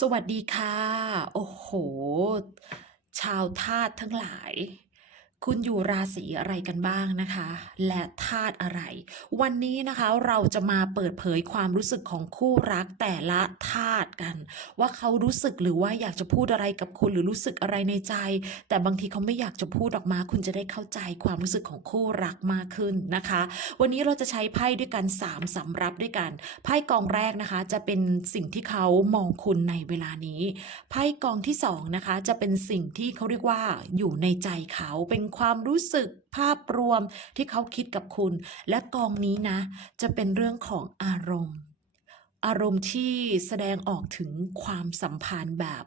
สวัสดีค่ะ โอ้โห ชาวธาตุทั้งหลาย คุณอยู่ราศีอะไรกันบ้างนะคะ และธาตุอะไร วันนี้นะคะเราจะมาเปิดเผยความรู้สึกของคู่รักแต่ละธาตุกัน ว่าเขารู้สึกหรือว่าอยากจะพูดอะไรกับคุณหรือรู้สึกอะไรในใจ แต่บางทีเขาไม่อยากจะพูดออกมา คุณจะได้เข้าใจความรู้สึกของคู่รักมากขึ้นนะคะ วันนี้เราจะใช้ไพ่ด้วยกัน3สำรับด้วยกันไพ่กองแรกนะคะ จะเป็นสิ่งที่เขามองคุณในเวลานี้ไพ่กองที่สองนะคะจะเป็นสิ่งที่เขาเรียกว่าอยู่ในใจเขาเป็นความรู้สึกภาพรวมที่เขาคิดกับคุณ และกองนี้นะ จะเป็นเรื่องของอารมณ์ อารมณ์ที่แสดงออกถึงความสัมพันธ์แบบ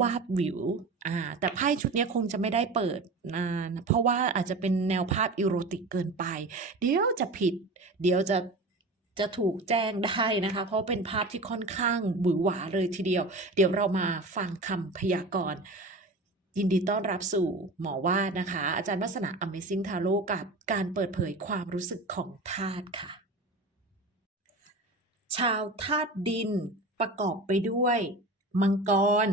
วาบวิว อ่า แต่ไพ่ชุดนี้คงจะไม่ได้เปิดนานเพราะว่าอาจจะเป็นแนวภาพอีโรติกเกินไป เดี๋ยวจะผิด เดี๋ยวจะจะถูกแจ้งได้นะคะ เพราะเป็นภาพที่ค่อนข้างหวือหวาเลยทีเดียว เดี๋ยวเรามาฟังคำพยากรณ์ ยินดีต้อนรับสู่หมอวาดนะคะ อาจารย์วัฒนา Amazing Tarot กับการเปิดเผยความรู้สึกของธาตุค่ะ ชาวธาตุดินประกอบไปด้วย มังกร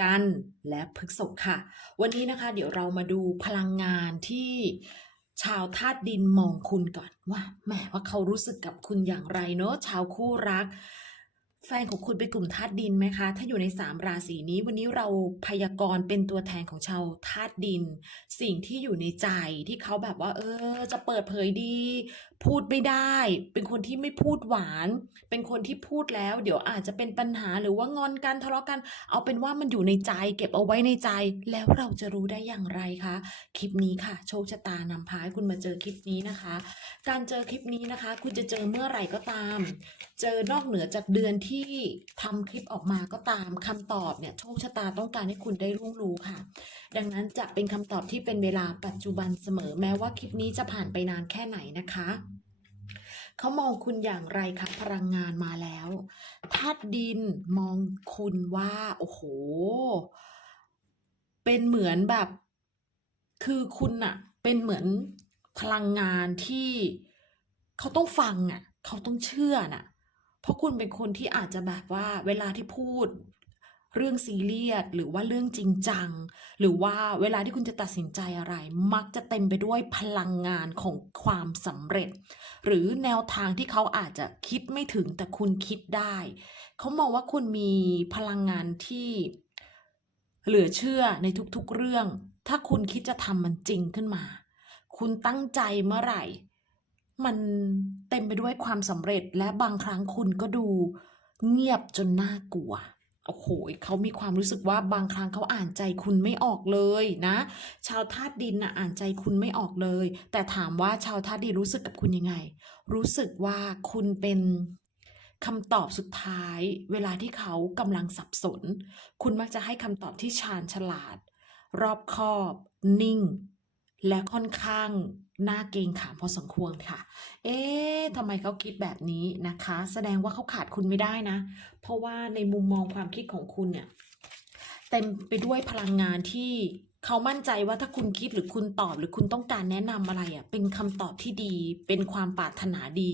กันและพฤกษภค่ะ วันนี้นะคะ เดี๋ยวเรามาดูพลังงานที่ชาวธาตุดินมองคุณก่อนว่าแหมว่าเขารู้สึกกับคุณอย่างไรเนอะชาวคู่รัก แฟนของคุณเป็นกลุ่มธาตุดินไหมคะ ถ้าอยู่ในสามราศีนี้ วันนี้เราพยากรณ์เป็นตัวแทนของชาวธาตุดิน สิ่งที่อยู่ในใจที่เขาแบบว่า เออ จะเปิดเผยดีพูดไม่ได้ เป็นคนที่ไม่พูดหวาน เป็นคนที่พูดแล้ว เดี๋ยวอาจจะเป็นปัญหาหรือว่างอนกันทะเลาะกัน เอาเป็นว่ามันอยู่ในใจ เก็บเอาไว้ในใจ แล้วเราจะรู้ได้อย่างไรคะคลิปนี้ค่ะ โชคชะตานำพาให้คุณมาเจอคลิปนี้นะคะ การเจอคลิปนี้นะคะ คุณจะเจอเมื่อไหร่ก็ตาม เจอนอกเหนือจากเดือนที่ทำคลิปออกมาก็ตามคำตอบเนี่ยโชคชะตาต้องการให้คุณได้ร่วงรู้ค่ะ ดังนั้นจะเป็นคำตอบที่เป็นเวลาปัจจุบันเสมอแม้ว่าคลิปนี้จะผ่านไปนานแค่ไหนนะคะ เขามองคุณอย่างไรคะพลังงานมาแล้วธาตุดินมองคุณว่า โอ้โห เป็นเหมือนแบบ คือคุณอะเป็นเหมือนพลังงานที่เขาต้องฟังอะเขาต้องเชื่อน่ะ เพราะคุณเป็นคนที่อาจจะแบบว่า เวลาที่พูด เรื่องซีเรียสหรือว่าเรื่องจริงจัง หรือว่าเวลาที่คุณจะตัดสินใจอะไร มักจะเต็มไปด้วยพลังงานของความสำเร็จ หรือแนวทางที่เขาอาจจะคิดไม่ถึงแต่คุณคิดได้ เขามองว่าคุณมีพลังงานที่เหลือเชื่อในทุกๆเรื่อง ถ้าคุณคิดจะทำมันจริงขึ้นมา คุณตั้งใจเมื่อไหร่ มันเต็มไปด้วยความสำเร็จและบางครั้งคุณก็ดูเงียบจนน่ากลัว โอ้โหเขามีความรู้สึกว่าบางครั้งเขาอ่านใจคุณไม่ออกเลยนะ ชาวธาตุดินนะอ่านใจคุณไม่ออกเลย แต่ถามว่าชาวธาตุดินรู้สึกกับคุณยังไง รู้สึกว่าคุณเป็นคำตอบสุดท้าย เวลาที่เขากำลังสับสน คุณมักจะให้คำตอบที่ชาญฉลาด รอบคอบ นิ่ง และค่อนข้างน่าเกงขามพอสมควรค่ะ เอ๊ะทำไมเขาคิดแบบนี้นะคะ แสดงว่าเขาขาดคุณไม่ได้นะ เพราะว่าในมุมมองความคิดของคุณเนี่ยเต็มไปด้วยพลังงานที่เขามั่นใจว่าถ้าคุณคิดหรือคุณตอบหรือคุณต้องการแนะนำอะไรอะเป็นคำตอบที่ดี เป็นความปรารถนาดี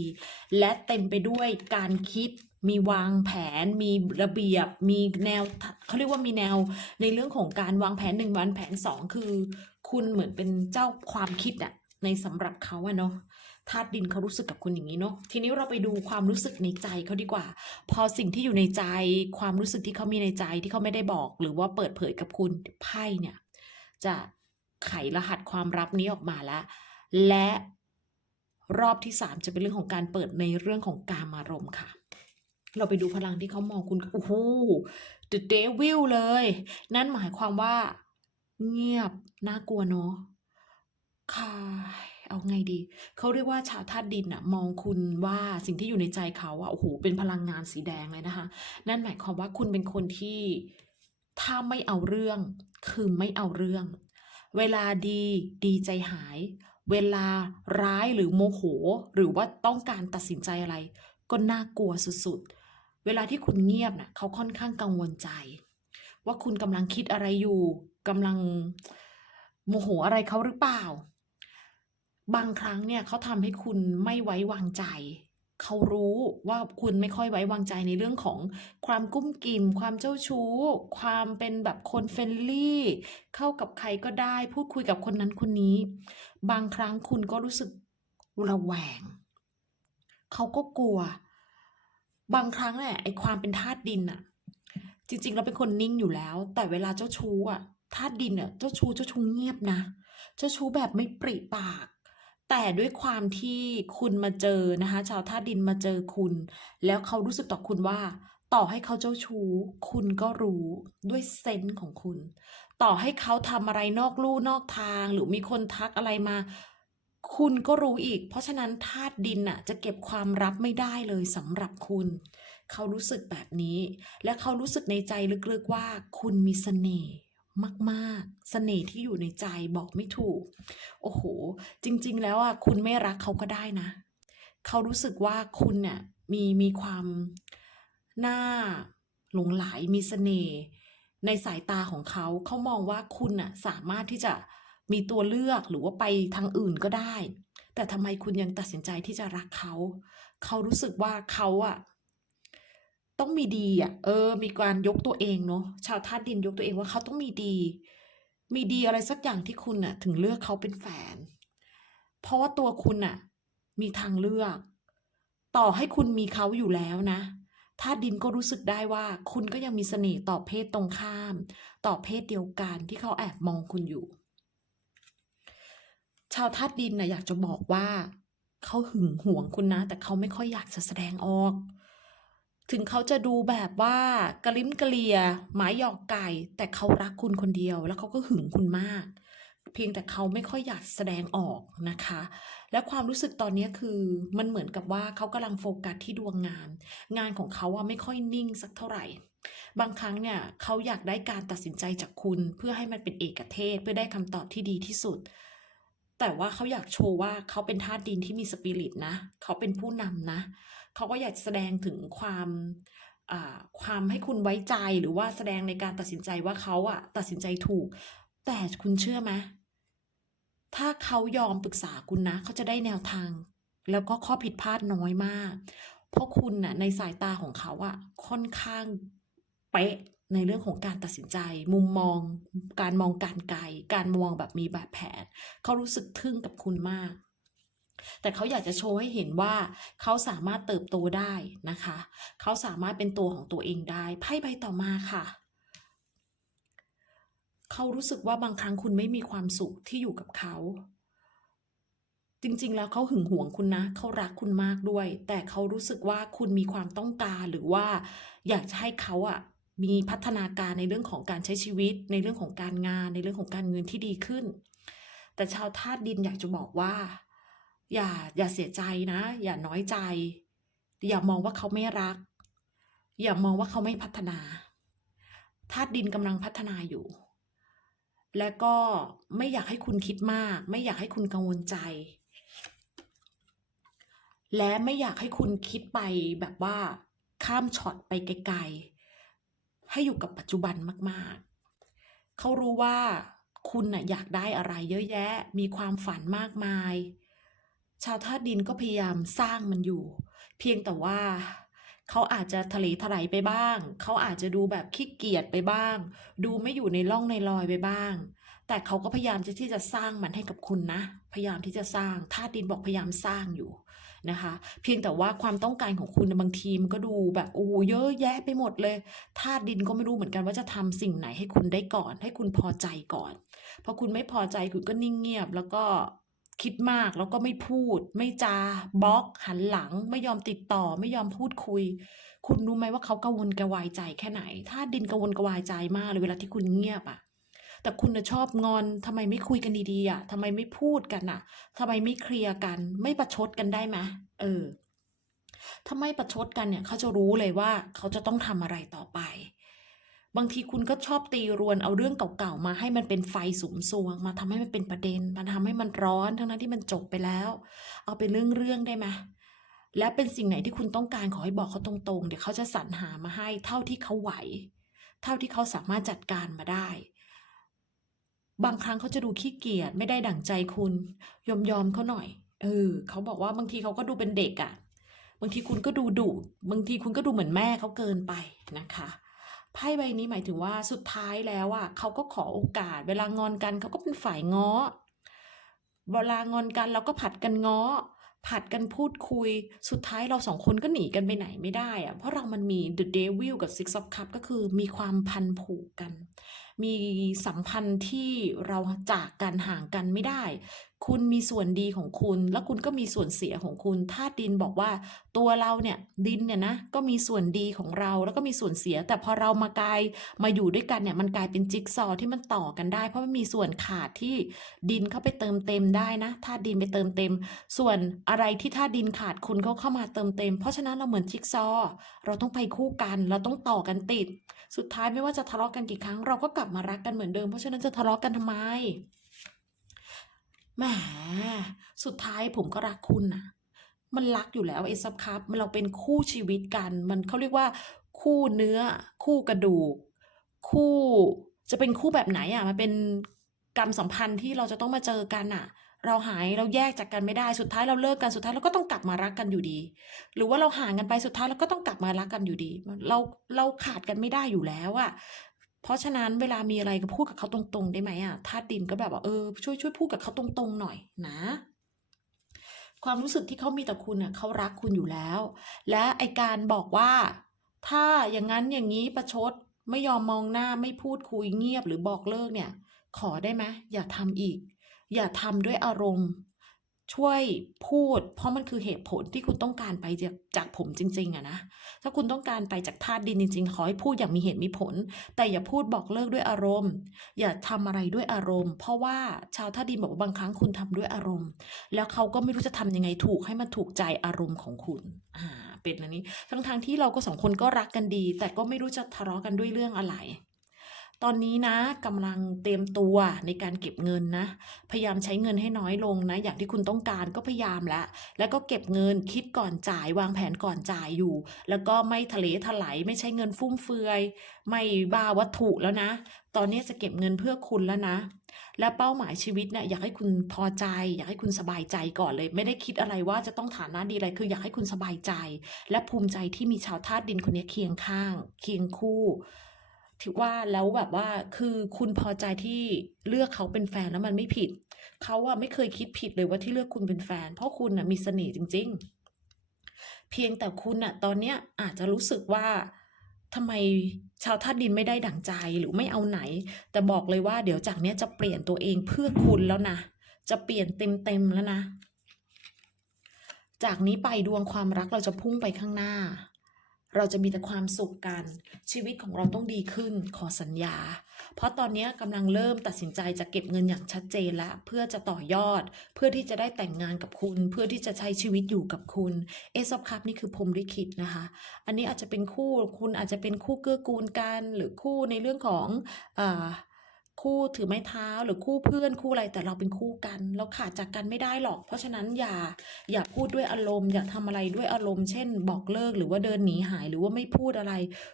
และเต็มไปด้วยการคิดมีวางแผน มีระเบียบ มีแนวเขาเรียกว่ามีแนวในเรื่องของการวางแผนหนึ่งวันแผนสองคือ คุณเหมือนเป็นเจ้าความคิดอะในสำหรับเขาอะเนาะธาตุดินเขารู้สึกกับคุณอย่างนี้เนาะทีนี้เราไปดูความรู้สึกในใจเขาดีกว่า พอสิ่งที่อยู่ในใจ ความรู้สึกที่เขามีในใจที่เขาไม่ได้บอก หรือว่าเปิดเผยกับคุณไพ่เนี่ย จะไขรหัสความลับนี้ออกมาแล้วและรอบที่สามจะเป็นเรื่องของการเปิดในเรื่องของการมารมค่ะ เราไปดูพลังที่เขามองคุณโอ้โห The Devil เลย นั่นหมายความว่า เงียบ น่ากลัวเนาะค่ะเอาไงดี เขาเรียกว่าชาวธาตุดินอะมองคุณว่าสิ่งที่อยู่ในใจเขาอะโอ้โหเป็นพลังงานสีแดงเลยนะคะ นั่นหมายความว่าคุณเป็นคนที่ถ้าไม่เอาเรื่อง คือไม่เอาเรื่อง เวลาดีดีใจหาย เวลาร้ายหรือโมโห หรือว่าต้องการตัดสินใจอะไร ก็น่ากลัวสุดๆ เวลาที่คุณเงียบน่ะเขาค่อนข้างกังวลใจ ว่าคุณกำลังคิดอะไรอยู่ กำลังโมโหอะไรเขาหรือเปล่า บางครั้งเนี่ยเขาทำให้คุณไม่ไว้วางใจ เขารู้ว่าคุณไม่ค่อยไว้วางใจในเรื่องของความกุ้มกิ่ม ความเจ้าชู้ ความเป็นแบบคนเฟรนลี่ เข้ากับใครก็ได้ พูดคุยกับคนนั้นคนนี้ บางครั้งคุณก็รู้สึกระแวง เขาก็กลัว บางครั้งแหละไอความเป็นธาตุดินอะจริงๆเราเป็นคนนิ่งอยู่แล้ว แต่เวลาเจ้าชู้อะ ธาตุดินอะเจ้าชู้เจ้าชู้เงียบนะเจ้าชู้แบบไม่ปริปาก แต่ด้วยความที่คุณมาเจอนะคะ ชาวธาตุดินมาเจอคุณ แล้วเขารู้สึกต่อคุณว่า ต่อให้เขาเจ้าชู้ คุณก็รู้ด้วยเซนส์ของคุณ ต่อให้เขาทำอะไรนอกลู่นอกทาง หรือมีคนทักอะไรมา คุณก็รู้อีก เพราะฉะนั้นธาตุดินน่ะ จะเก็บความลับไม่ได้เลยสำหรับคุณ เขารู้สึกแบบนี้ และเขารู้สึกในใจลึกๆว่า คุณมีเสน่ห์ มากๆเสน่ห์ที่อยู่ในใจบอกไม่ถูก โอ้โห จริง ๆ แล้วอะคุณไม่รักเขาก็ได้นะ เขารู้สึกว่าคุณเนี่ยมีมีความน่าหลงไหลมีเสน่ห์ในสายตาของเขาเขามองว่าคุณน่ะสามารถที่จะมีตัวเลือกหรือว่าไปทางอื่นก็ได้ แต่ทำไมคุณยังตัดสินใจที่จะรักเขา เขารู้สึกว่าเขาอะ ต้องมีดีอะ เออ มีการยกตัวเองเนาะชาวธาตุดินยกตัวเองว่าเขาต้องมีดี มีดีอะไรสักอย่างที่คุณน่ะ ถึงเลือกเขาเป็นแฟน เพราะว่าตัวคุณน่ะ มีทางเลือก ต่อให้คุณมีเขาอยู่แล้วนะธาตุดินก็รู้สึกได้ว่า คุณก็ยังมีเสน่ห์ต่อเพศตรงข้าม ต่อเพศเดียวกันที่เขาแอบมองคุณอยู่ ชาวธาตุดินน่ะอยากจะบอกว่า เขาหึงหวงคุณนะ แต่เขาไม่ค่อยอยากจะแสดงออก ถึงเขาจะดูแบบว่ากระลิ้มกระเลียหมายหยอกไก่ แต่เขารักคุณคนเดียว แล้วเขาก็หึงคุณมาก เพียงแต่เขาไม่ค่อยอยากแสดงออกนะคะ และความรู้สึกตอนนี้คือมันเหมือนกับว่าเขากำลังโฟกัสที่ดวงงาน งานของเขาอะไม่ค่อยนิ่งสักเท่าไหร่บางครั้งเนี่ยเขาอยากได้การตัดสินใจจากคุณเพื่อให้มันเป็นเอกเทศเพื่อได้คำตอบที่ดีที่สุด แต่ว่าเขาอยากโชว์ว่าเขาเป็นธาตุดินที่มีสปิริตนะ เขาเป็นผู้นำนะ เขาก็อยากแสดงถึงความความให้คุณไว้ใจหรือว่าแสดงในการตัดสินใจว่าเขาอะตัดสินใจถูก แต่คุณเชื่อไหมถ้าเขายอมปรึกษาคุณนะ เขาจะได้แนวทาง แล้วก็ข้อผิดพลาดน้อยมาก เพราะคุณน่ะในสายตาของเขาอะค่อนข้างเป๊ะในเรื่องของการตัดสินใจ มุมมอง การมองการไกล การมองแบบมีแบบแผน เขารู้สึกทึ่งกับคุณมาก แต่เขาอยากจะโชว์ให้เห็นว่าเขาสามารถเติบโตได้นะคะ เขาสามารถเป็นตัวของตัวเองได้ไพ่ใบต่อมาค่ะ เขารู้สึกว่าบางครั้งคุณไม่มีความสุขที่อยู่กับเขาจริงๆ แล้วเขาหึงหวงคุณนะ เขารักคุณมากด้วย แต่เขารู้สึกว่าคุณมีความต้องการหรือว่า อยากจะให้เขาอะมีพัฒนาการในเรื่องของการใช้ชีวิต ในเรื่องของการงาน ในเรื่องของการเงินที่ดีขึ้น แต่ชาวธาตุดินอยากจะบอกว่า อย่าอย่าเสียใจนะ อย่าน้อยใจ อย่ามองว่าเขาไม่รัก อย่ามองว่าเขาไม่พัฒนาธาตุดินกำลังพัฒนาอยู่ และก็ไม่อยากให้คุณคิดมาก ไม่อยากให้คุณกังวลใจ และไม่อยากให้คุณคิดไปแบบว่าข้ามช็อตไปไกลๆ ให้อยู่กับปัจจุบันมากๆ เขารู้ว่าคุณน่ะอยากได้อะไรเยอะแยะ มีความฝันมากมาย ชาวธาตุดินก็พยายามสร้างมันอยู่ เพียงแต่ว่าเขาอาจจะทะเลถลายไปบ้าง เขาอาจจะดูแบบขี้เกียจไปบ้าง ดูไม่อยู่ในร่องในรอยไปบ้าง แต่เขาก็พยายามจะที่จะสร้างมันให้กับคุณนะ พยายามที่จะสร้างธาตุดินบอกพยายามสร้างอยู่นะคะ เพียงแต่ว่าความต้องการของคุณบางทีมันก็ดูแบบโอ้เยอะแยะไปหมดเลยธาตุดินก็ไม่รู้เหมือนกันว่าจะทำสิ่งไหนให้คุณได้ก่อน ให้คุณพอใจก่อนพอคุณไม่พอใจคุณก็นิ่งเงียบ แล้วก็ คิดมากแล้วก็ไม่พูด ไม่จาบล็อก หันหลัง ไม่ยอมติดต่อ ไม่ยอมพูดคุย คุณรู้ไหมว่าเขากังวลกระวายใจแค่ไหนธาดินกังวลกระวายใจมากเลยเวลาที่คุณเงียบอะแต่คุณชอบงอนทำไมไม่คุยกันดีๆอะทำไมไม่พูดกันอะทำไมไม่เคลียร์กัน ไม่ประชดกันได้ไหมเออถ้าไม่ประชดกันเนี่ยเขาจะรู้เลยว่าเขาจะต้องทำอะไรต่อไป บางทีคุณก็ชอบตีรวนเอาเรื่องเก่าๆมาให้มันเป็นไฟสุมสวง มาทำให้มันเป็นประเด็นมาทำให้มันร้อนทั้งนั้นที่มันจบไปแล้ว เอาเป็นเรื่องๆได้ไหมและเป็นสิ่งไหนที่คุณต้องการขอให้บอกเขาตรงๆ เดี๋ยวเขาจะสรรหามาให้เท่าที่เขาไหว เท่าที่เขาสามารถจัดการมาได้ บางครั้งเขาจะดูขี้เกียจไม่ได้ดั่งใจคุณ ยอมยอมๆเขาหน่อย เออเขาบอกว่าบางทีเขาก็ดูเป็นเด็กอะ่ะ บางทีคุณก็ดูดุบางทีคุณก็ดูเหมือนแม่เขาเกินไปนะคะ ไพ่ใบนี้หมายถึงว่าสุดท้ายแล้วอะเขาก็ขอโอกาส เวลางอนกันเขาก็เป็นฝ่ายง้อเวลางอนกันเราก็ผัดกันง้อ ผัดกันพูดคุย สุดท้ายเราสองคนก็หนีกันไปไหนไม่ได้อะเพราะเรามันมี The Devil กับ Six of Cups ก็คือมีความพันผูกกัน มีสัมพันธ์ที่เราจากกันห่างกันไม่ได้ คุณมีส่วนดีของคุณ แล้วคุณก็มีส่วนเสียของคุณธาตุดินบอกว่าตัวเราเนี่ยดินเนี่ยนะก็มีส่วนดีของเราแล้วก็มีส่วนเสีย แต่พอเรามากลายมาอยู่ด้วยกันเนี่ยมันกลายเป็นจิ๊กซอว์ที่มันต่อกันได้ เพราะมันมีส่วนขาดที่ดินเข้าไปเติมเต็มได้นะธาตุดินไปเติมเต็ม ส่วนอะไรที่ธาตุดินขาดคุณเขาเข้ามาเติมเต็ม เพราะฉะนั้นเราเหมือนจิ๊กซอว์เราต้องไปคู่กัน เราต้องต่อกันติด สุดท้ายไม่ว่าจะทะเลาะกันกี่ครั้ง เราก็กลับมารักกันเหมือนเดิมเพราะฉะนั้นจะทะเลาะกันทำไม แหมสุดท้ายผมก็รักคุณนะมันรักอยู่แล้วเอซับครับเราเป็นคู่ชีวิตกัน มันเขาเรียกว่า คู่เนื้อ คู่กระดูก คู่จะเป็นคู่แบบไหนอะมันเป็นกรรมสัมพันธ์ที่เราจะต้องมาเจอกันอะ เราหายเราแยกจากกันไม่ได้สุดท้ายเราเลิกกันสุดท้ายเราก็ต้องกลับมารักกันอยู่ดี หรือว่าเราห่างกันไปสุดท้ายเราก็ต้องกลับมารักกันอยู่ดี เราเราขาดกันไม่ได้อยู่แล้วอะ เพราะฉะนั้นเวลามีอะไรก็พูดกับเขาตรงๆ ได้ไหมอะธาตุดินก็แบบว่าเออช่วยช่วยพูดกับเขาตรงๆหน่อยนะ ความรู้สึกที่เขามีต่อคุณเน่ะเขารักคุณอยู่แล้ว และไอการบอกว่า ถ้าอย่างนั้นอย่างนี้ประชดไม่ยอมมองหน้าไม่พูดคุยเงียบหรือบอกเลิกเนี่ย ขอได้ไหมอย่าทำอีก อย่าทำด้วยอารมณ์ ช่วยพูด เพราะมันคือเหตุผลที่คุณต้องการไปจากจากผมจริง ๆอะนะ ถ้าคุณต้องการไปจากธาตุดินจริงๆ ขอให้พูดอย่างมีเหตุมีผล แต่อย่าพูดบอกเลิกด้วยอารมณ์ อย่าทำอะไรด้วยอารมณ์ เพราะว่าชาวธาตุดินบอกว่าบางครั้งคุณทำด้วยอารมณ์ แล้วเขาก็ไม่รู้จะทำยังไงถูกให้มันถูกใจอารมณ์ของคุณอ่าเป็นอันนี้ ทั้งๆที่เราก็สองคนก็รักกันดี แต่ก็ไม่รู้จะทะเลาะกันด้วยเรื่องอะไร ตอนนี้นะกำลังเตรียมตัวในการเก็บเงินนะ พยายามใช้เงินให้น้อยลงนะ อย่างที่คุณต้องการก็พยายามแล้วแล้วก็เก็บเงินคิดก่อนจ่ายวางแผนก่อนจ่ายอยู่ แล้วก็ไม่ทะเลถลายไม่ใช้เงินฟุ่มเฟือย ไม่บ้าวัตถุแล้วนะ ตอนนี้จะเก็บเงินเพื่อคุณแล้วนะ และเป้าหมายชีวิตเนี่ยอยากให้คุณพอใจ อยากให้คุณสบายใจก่อนเลย ไม่ได้คิดอะไรว่าจะต้องฐานะดีอะไรคืออยากให้คุณสบายใจ และภูมิใจที่มีชาวธาตุดินคนนี้เคียงข้าง เคียงคู่ ถือว่าแล้วแบบว่าคือคุณพอใจที่เลือกเขาเป็นแฟนแล้วมันไม่ผิด เขาอะไม่เคยคิดผิดเลยว่าที่เลือกคุณเป็นแฟน เพราะคุณอะมีเสน่ห์จริง ๆ เพียงแต่คุณอะตอนเนี้ยอาจจะรู้สึกว่าทำไมชาวธาตุดินไม่ได้ดั่งใจหรือไม่เอาไหน แต่บอกเลยว่าเดี๋ยวจากเนี้ยจะเปลี่ยนตัวเองเพื่อคุณแล้วนะ จะเปลี่ยนเต็มๆแล้วนะ จากนี้ไปดวงความรักเราจะพุ่งไปข้างหน้า เราจะมีแต่ความสุขกัน ชีวิตของเราต้องดีขึ้นขอสัญญา เพราะตอนนี้กำลังเริ่มตัดสินใจจะเก็บเงินอย่างชัดเจนละเพื่อจะต่อยอด เพื่อที่จะได้แต่งงานกับคุณ เพื่อที่จะใช้ชีวิตอยู่กับคุณเอซอบคัพนี่คือพรมลิขิตนะคะ อันนี้อาจจะเป็นคู่คุณอาจจะเป็นคู่เกื้อกูลกัน หรือคู่ในเรื่องของอา คู่ถือไม้เท้าหรือคู่เพื่อนคู่อะไรแต่เราเป็นคู่กัน เราขาดจากกันไม่ได้หรอก เพราะฉะนั้นอย่าอย่าพูดด้วยอารมณ์ อย่าทำอะไรด้วยอารมณ์ เช่น บอกเลิกหรือว่าเดินหนีหายหรือว่าไม่พูดอะไร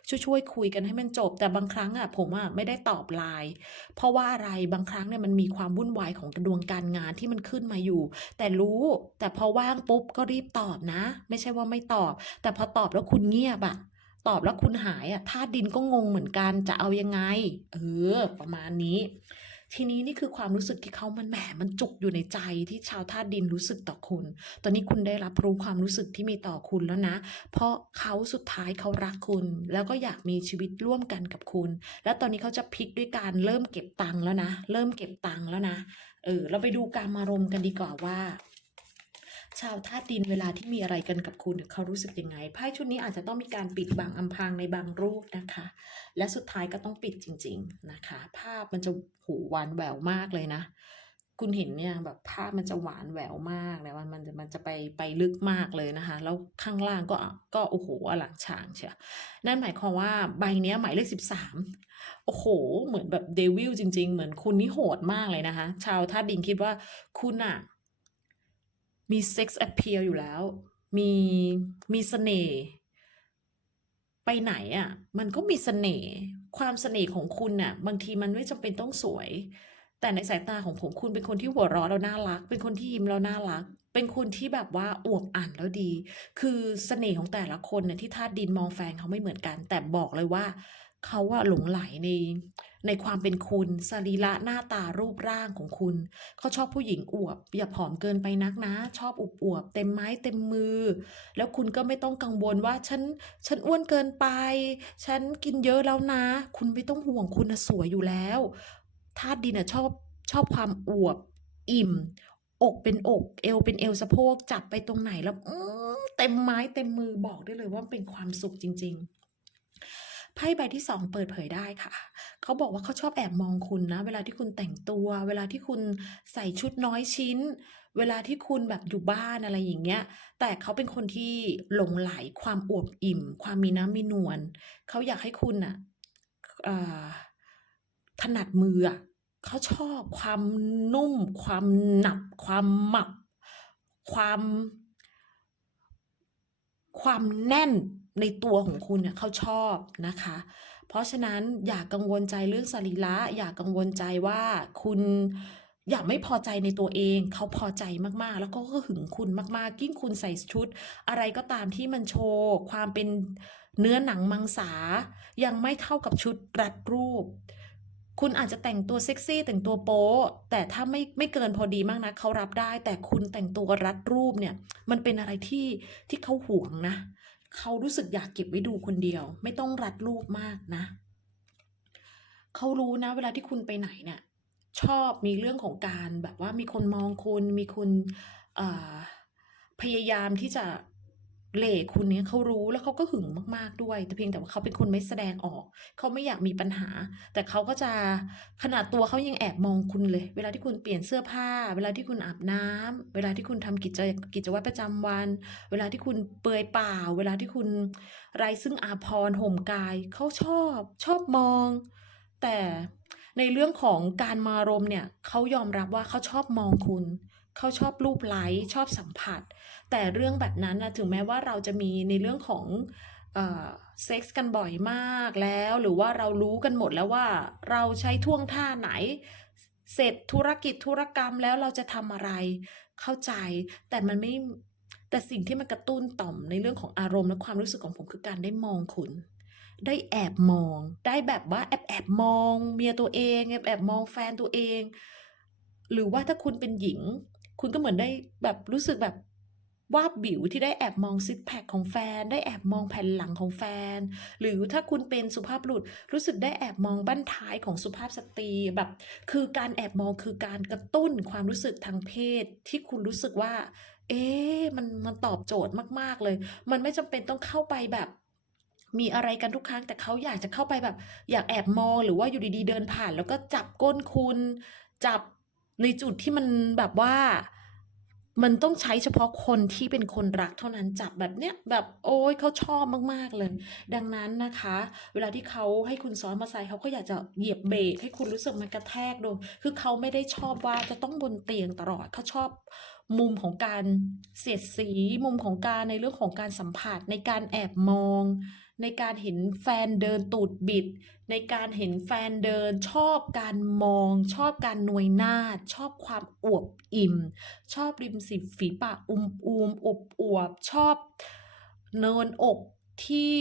ช่วยช่วยคุยกันให้มันจบ แต่บางครั้งอะผมอะไม่ได้ตอบไลน์เพราะว่าอะไรบางครั้งเนี่ยมันมีความวุ่นวายของดวงการงานที่มันขึ้นมาอยู่ แต่รู้แต่พอว่างปุ๊บก็รีบตอบนะ ไม่ใช่ว่าไม่ตอบ แต่พอตอบแล้วคุณเงียบอะ ตอบแล้วคุณหายอะธาตุดินก็งงเหมือนกันจะเอายังไง เออ ประมาณนี้ ทีนี้นี่คือความรู้สึกที่เขามันแหมมันจุกอยู่ในใจที่ชาวธาตุดินรู้สึกต่อคุณ ตอนนี้คุณได้รับรู้ความรู้สึกที่มีต่อคุณแล้วนะ เพราะเขาสุดท้ายเขารักคุณ แล้วก็อยากมีชีวิตร่วมกันกับคุณ แล้วตอนนี้เขาจะพลิกด้วยการเริ่มเก็บตังค์แล้วนะ เริ่มเก็บตังค์แล้วนะ เออ เราไปดูการมารมกันดีกว่าว่า ชาวธาตุดินเวลาที่มีอะไรกันกับคุณเขารู้สึกยังไงไพ่ชุดนี้อาจจะต้องมีการปิดบังอำพรางในบางรูปนะคะ และสุดท้ายก็ต้องปิดจริง ๆนะคะ ภาพมันจะหูหวานแหววมากเลยนะ คุณเห็นเนี่ยแบบภาพมันจะหวานแหววมากเลยมันมันจะมันจะไปไปลึกมากเลยนะคะ แล้วข้างล่างก็ก็โอ้โหอลังฉางเชียวนั่นหมายความว่าใบเนี้ยหมายเลขสิบสามโอ้โห เหมือนแบบเดวิลจริง ๆ เหมือนคุณนี่โหดมากเลยนะคะ ชาวธาตุดินคิดว่าคุณอะ มีเซ็กซ์แอ e เ a ียอยู่แล้ว มีมีเสน่ห์ไปไหนอะ่ะ มันก็มีเสน่ห์ความเสน่ห์ของคุณน่ะ บางทีมันไม่จำเป็นต้องสวย แต่ในสายตาของผมคุณเป็นคนที่หัวเราะแล้วน่ารัก เป็นคนที่ยิ้มแล้วน่ารัก เป็นคนที่แบบว่าอวบอั่นแล้วดี คือเสน่ห์ของแต่ละคนเนี่ยที่ธาตุดินมองแฟนเขาไม่เหมือนกัน แต่บอกเลยว่าเขาอะหลงไหลใน ในความเป็นคุณสรีระหน้าตารูปร่างของคุณ เขาชอบผู้หญิงอวบ อย่าผอมเกินไปนักนะ ชอบอวบอวบเต็มไม้เต็มมือ แล้วคุณก็ไม่ต้องกังวลว่าฉันฉันอ้วนเกินไป ฉันกินเยอะแล้วนะ คุณไม่ต้องห่วงคุณสวยอยู่แล้วธาตุดินน่ะชอบชอบความอวบ อิ่ม อกเป็นอก เอวเป็นเอวสะโพกจับไปตรงไหนแล้วอเต็มไม้เต็มมือบอกได้เลยว่าเป็นความสุขจริง ๆ ไพ่ใบที่สองเปิดเผยได้ค่ะ เขาบอกว่าเขาชอบแอบมองคุณนะ เวลาที่คุณแต่งตัว เวลาที่คุณใส่ชุดน้อยชิ้น เวลาที่คุณแบบอยู่บ้านอะไรอย่างเงี้ย แต่เขาเป็นคนที่หลงไหลความอวบอิ่ม ความมีน้ำมีนวลเขาอยากให้คุณอะอถนัดมืออะเขาชอบความนุ่ม ความหนับ ความหมับ ความ ความแน่น ในตัวของคุณเนี่ยเขาชอบนะคะ เพราะฉะนั้นอย่ากังวลใจเรื่องสรีระอย่ากังวลใจว่าคุณอย่าไม่พอใจในตัวเองเขาพอใจมากๆ แล้วก็ก็หึงคุณมากๆยิ่งคุณใส่ชุด อะไรก็ตามที่มันโชว์ ความเป็นเนื้อหนังมังสา ยังไม่เท่ากับชุดรัดรูป คุณอาจจะแต่งตัวเซ็กซี่แต่งตัวโป๊แต่ถ้าไม่ไม่เกินพอดีมากนะเขารับได้ แต่คุณแต่งตัวรัดรูปเนี่ย มันเป็นอะไรที่ที่เขาหวงนะเขารู้สึกอยากเก็บไว้ดูคนเดียว ไม่ต้องรัดรูปมากนะ เขารู้นะ เวลาที่คุณไปไหนเนี่ย ชอบมีเรื่องของการแบบว่ามีคนมองคุณมีคนพยายามที่จะ เหล่คุณเนี่ยเขารู้แล้วเขาก็หึงมากๆด้วย แต่เพียงแต่ว่าเขาเป็นคนไม่แสดงออก เขาไม่อยากมีปัญหา แต่เขาก็จะขนาดตัวเขายังแอบมองคุณเลย เวลาที่คุณเปลี่ยนเสื้อผ้า เวลาที่คุณอาบน้ำเวลาที่คุณทำกิจกิจวัตรประจำวัน เวลาที่คุณเปลือยเปล่า เวลาที่คุณไรซึ่งอาภรณ์ห่มกายเขาชอบชอบมอง แต่ ในเรื่องของการมารมเนี่ยเขายอมรับว่าเขาชอบมองคุณเขาชอบรูปไล้ชอบสัมผัส แต่เรื่องแบบนั้นนะถึงแม้ว่าเราจะมีในเรื่องของเอ่อเซ็กส์กันบ่อยมากแล้ว หรือว่าเรารู้กันหมดแล้วว่าเราใช้ท่วงท่าไหน เสร็จธุรกิจธุรกรรมแล้วเราจะทำอะไรเข้าใจ แต่มันไม่แต่สิ่งที่มันกระตุ้นต่อมในเรื่องของอารมณ์และความรู้สึกของผมคือการได้มองคุณ ได้แอบมอง ได้แบบว่าแอบแอบมอง เมียตัวเองแอบแอบมองแฟนตัวเอง หรือว่าถ้าคุณเป็นหญิง คุณก็เหมือนได้แบบรู้สึกแบบวาบบิวที่ได้แอบมองซิกแพคของแฟน ได้แอบมองแผ่นหลังของแฟน หรือถ้าคุณเป็นสุภาพบุรุษรู้สึกได้แอบมองบั้นท้ายของสุภาพสตรีแบบ คือการแอบมองคือการกระตุ้นความรู้สึกทางเพศ ที่คุณรู้สึกว่า เอ๊ะมันมันตอบโจทย์มาก ๆเลย มันไม่จำเป็นต้องเข้าไปแบบ มีอะไรกันทุกครั้งแต่เขาอยากจะเข้าไปแบบ อยากแอบมองหรือว่าอยู่ดีๆเดินผ่าน แล้วก็จับก้นคุณ จับในจุดที่มันแบบว่ามันต้องใช้เฉพาะคนที่เป็นคนรักเท่านั้นจับแบบเนี้ยแบบโอ้ยเขาชอบมากๆเลย ดังนั้นนะคะ เวลาที่เขาให้คุณซ้อนมอเตอร์ไซค์เขาก็อยากจะเหยียบเบรกให้คุณรู้สึกมันกระแทกโดนคือเขาไม่ได้ชอบว่าจะต้องบนเตียงตลอดเขาชอบมุมของการเสียดสี มุมของการในเรื่องของการสัมผัสในการแอบมอง ในการเห็นแฟนเดินตูดบิด ในการเห็นแฟนเดินชอบการมอง ชอบการนวยหน้า ชอบความอวบอิ่ม ชอบริมสีฝีปากอุมอูมอบอวบชอบเนินอกที่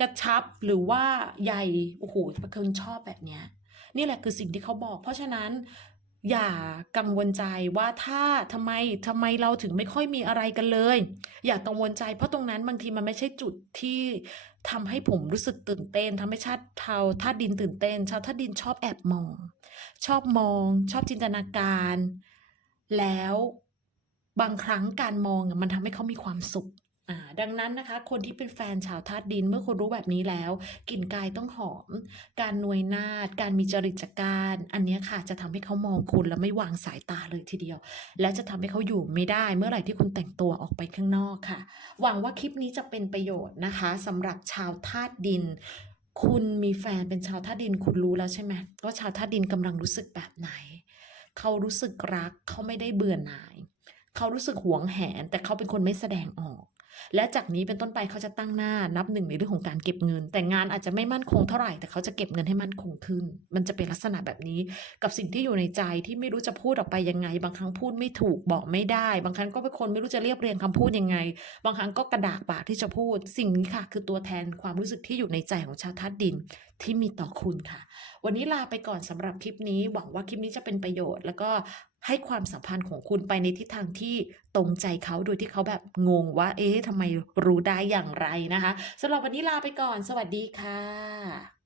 กระชับหรือว่าใหญ่โอ้โหเป็นคนชอบแบบเนี้ยนี่แหละคือสิ่งที่เขาบอก เพราะฉะนั้นอย่ากังวลใจว่าถ้าทำไมทำไมเราถึงไม่ค่อยมีอะไรกันเลย อย่ากังวลใจเพราะตรงนั้นบางทีมันไม่ใช่จุดที่ ทำให้ผมรู้สึกตื่นเต้นทำให้ชาติเทาธาตุดินตื่นเต้น ชาวธาตุดินชอบแอบมอง ชอบมอง ชอบจินตนาการ แล้วบางครั้งการมองมันทำให้เขามีความสุข ดังนั้นนะคะ คนที่เป็นแฟนชาวธาตุดินเมื่อคุณรู้แบบนี้แล้วกลิ่นกายต้องหอม การนวยนาดการมีจริตจักรานอันนี้ค่ะจะทำให้เขามองคุณแล้วไม่วางสายตาเลยทีเดียว และจะทำให้เขาอยู่ไม่ได้ เมื่อไหร่ที่คุณแต่งตัวออกไปข้างนอกค่ะ หวังว่าคลิปนี้จะเป็นประโยชน์นะคะสำหรับชาวธาตุดินคุณมีแฟนเป็นชาวธาตุดินคุณรู้แล้วใช่ไหมว่าชาวธาตุดินกำลังรู้สึกแบบไหน เขารู้สึกรักเขาไม่ได้เบื่อหน่าย เขารู้สึกหวงแหน แต่เขาเป็นคนไม่แสดงออก และจากนี้เป็นต้นไปเขาจะตั้งหน้านับหนึ่งในเรื่องของการเก็บเงิน แต่งานอาจจะไม่มั่นคงเท่าไหร่แต่เขาจะเก็บเงินให้มั่นคงขึ้น มันจะเป็นลักษณะแบบนี้ กับสิ่งที่อยู่ในใจที่ไม่รู้จะพูดออกไปยังไง บางครั้งพูดไม่ถูกบอกไม่ได้ บางครั้งก็เป็นคนไม่รู้จะเรียบเรียงคำพูดยังไง บางครั้งก็กระดากปากที่จะพูด สิ่งนี้ค่ะ คือตัวแทนความรู้สึกที่อยู่ในใจของชาวธาตุดินที่มีต่อคุณค่ะ วันนี้ลาไปก่อนสำหรับคลิปนี้หวังว่าคลิปนี้จะเป็นประโยชน์ แล้วก็ ให้ความสัมพันธ์ของคุณไปในทิศทางที่ตรงใจเขาโดยที่เขาแบบงงว่า เอ๊ะทำไมรู้ได้อย่างไรนะคะสำหรับวันนี้ลาไปก่อน สวัสดีค่ะ